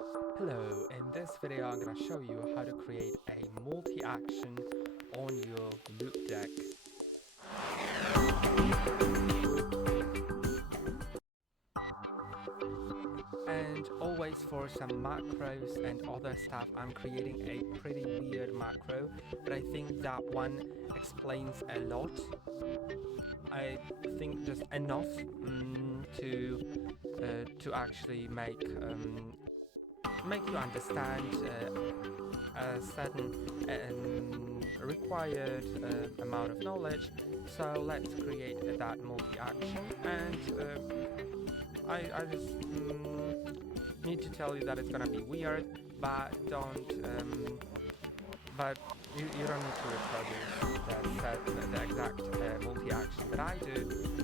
Hello, in this video I'm going to show you how to create a multi-action on your loop deck. And always for some macros and other stuff, I'm creating a pretty weird macro, but I think that one explains a lot. I think just enough to actually make you understand a certain required amount of knowledge. So let's create that multi-action, and I just need to tell you that it's gonna be weird, but you don't need to reproduce the exact multi-action that I do.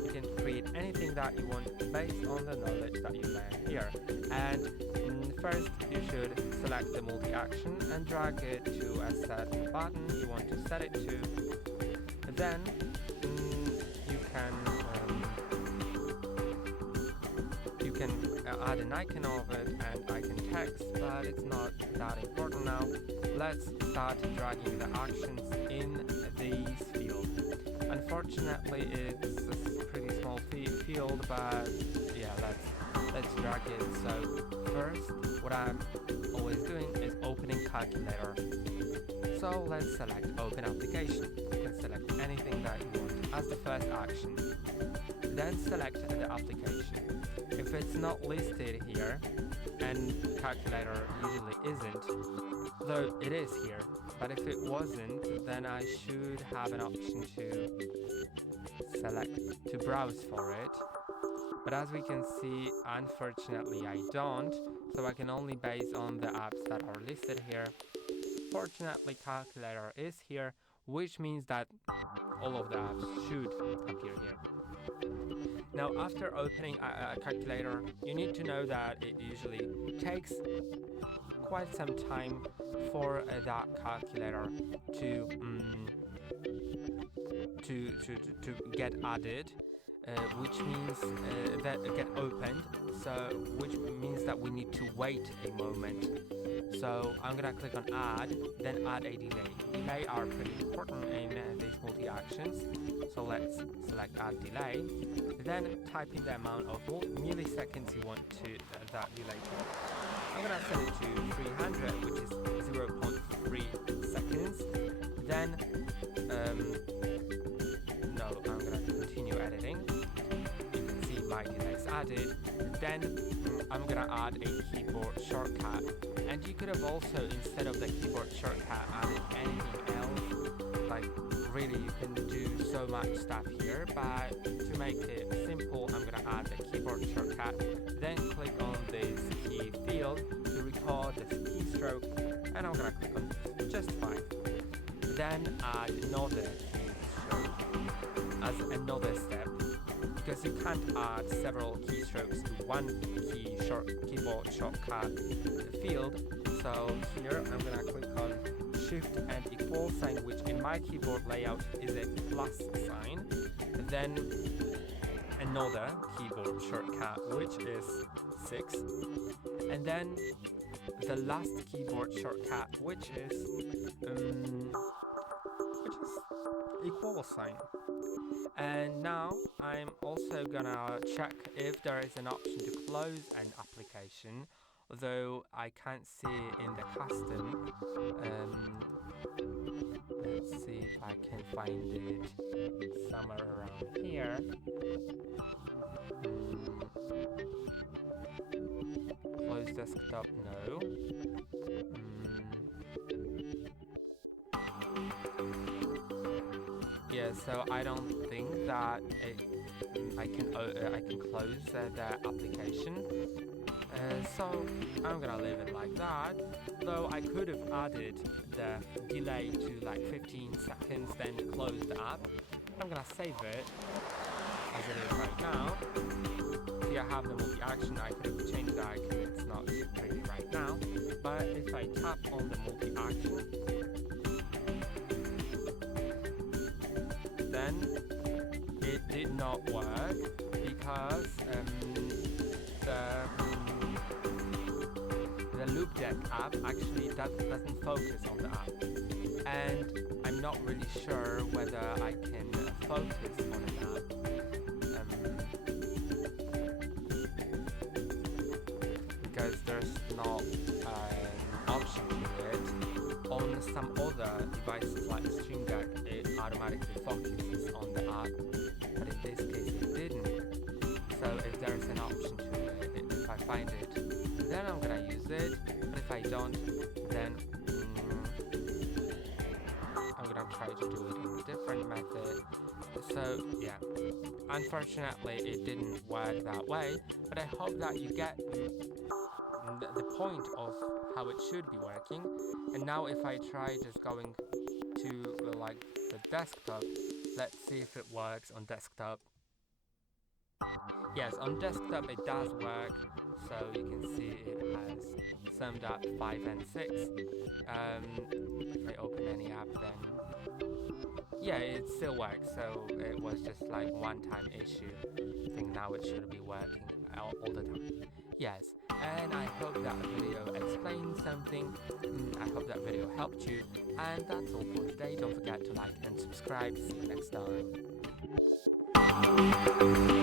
You can create anything that you want based on the knowledge that you learn here. And first, you should select the multi-action and drag it to a certain button you want to set it to. Then you can add an icon of it and icon text, but it's not that important now. Let's start dragging the actions in these fields. Unfortunately, it's a pretty small field, but yeah, let's drag it. So first, what I'm always doing is opening calculator. So let's select open application. You can select anything that you want as the first action. Then select the application. If it's not listed here, and calculator usually isn't, though it is here, but if it wasn't, then I should have an option to browse for it. But as we can see, unfortunately I don't, so I can only base on the apps that are listed here. Fortunately, calculator is here, which means that all of the apps should appear here. Now, after opening a calculator, you need to know that it usually takes quite some time for that calculator to get added, which means that get opened. So, which means that we need to wait a moment. So I'm gonna click on add, then add a delay. Delay are pretty important in these multi-actions. So let's select add delay, then type in the amount of milliseconds you want to that delay to. I'm gonna set it to 300, which is 0.3 seconds. Then no, I'm gonna continue editing. You can see my delays added. Then I'm gonna add a keyboard shortcut, and you could have also, instead of the keyboard shortcut, added anything else. Like really, you can do so much stuff here, but to make it simple, I'm gonna add the keyboard shortcut, then click on this key field to record this keystroke, and I'm gonna click on just fine. Then add another keystroke as another step, because you can't add several keystrokes to one keyboard shortcut field. So here I'm gonna click on Shift and equal sign, which in my keyboard layout is a plus sign. Then another keyboard shortcut, which is 6, and then the last keyboard shortcut, which is equal sign. And now I'm also gonna check if there is an option to close an application, although I can't see it in the custom. Let's see if I can find it somewhere around here. Close desktop, no. Yeah, so I don't think that I can close the application. So I'm gonna leave it like that. Though I could have added the delay to like 15 seconds, then close the app. I'm gonna save it as it is right now. Here I have the multi-action. I could have changed the icon. It's not pretty right now. But if I tap on the multi-action, then it did not work because the the LOUPEDECK app actually doesn't focus on the app, and I'm not really sure whether I can focus on an app. Because there's not an option to it. On some other devices like Stream Deck, it automatically focuses on the app, but in this case it didn't. So if there's an option to it, if I find it, then I'm gonna use it, but if I don't, then I'm gonna try to do it in a different method. So yeah, unfortunately it didn't work that way, but I hope that you get the point of how it should be working. And now if I try just going to like the desktop, let's see if it works on desktop. Yes, on desktop it does work, so you can see it has summed up 5 and 6. If I open any app, then yeah, it still works, so it was just like one-time issue. I think now it should be working all the time. Yes, and I hope that video explained something. I hope that video helped you, and that's all for today. Don't forget to like and subscribe. See you next time.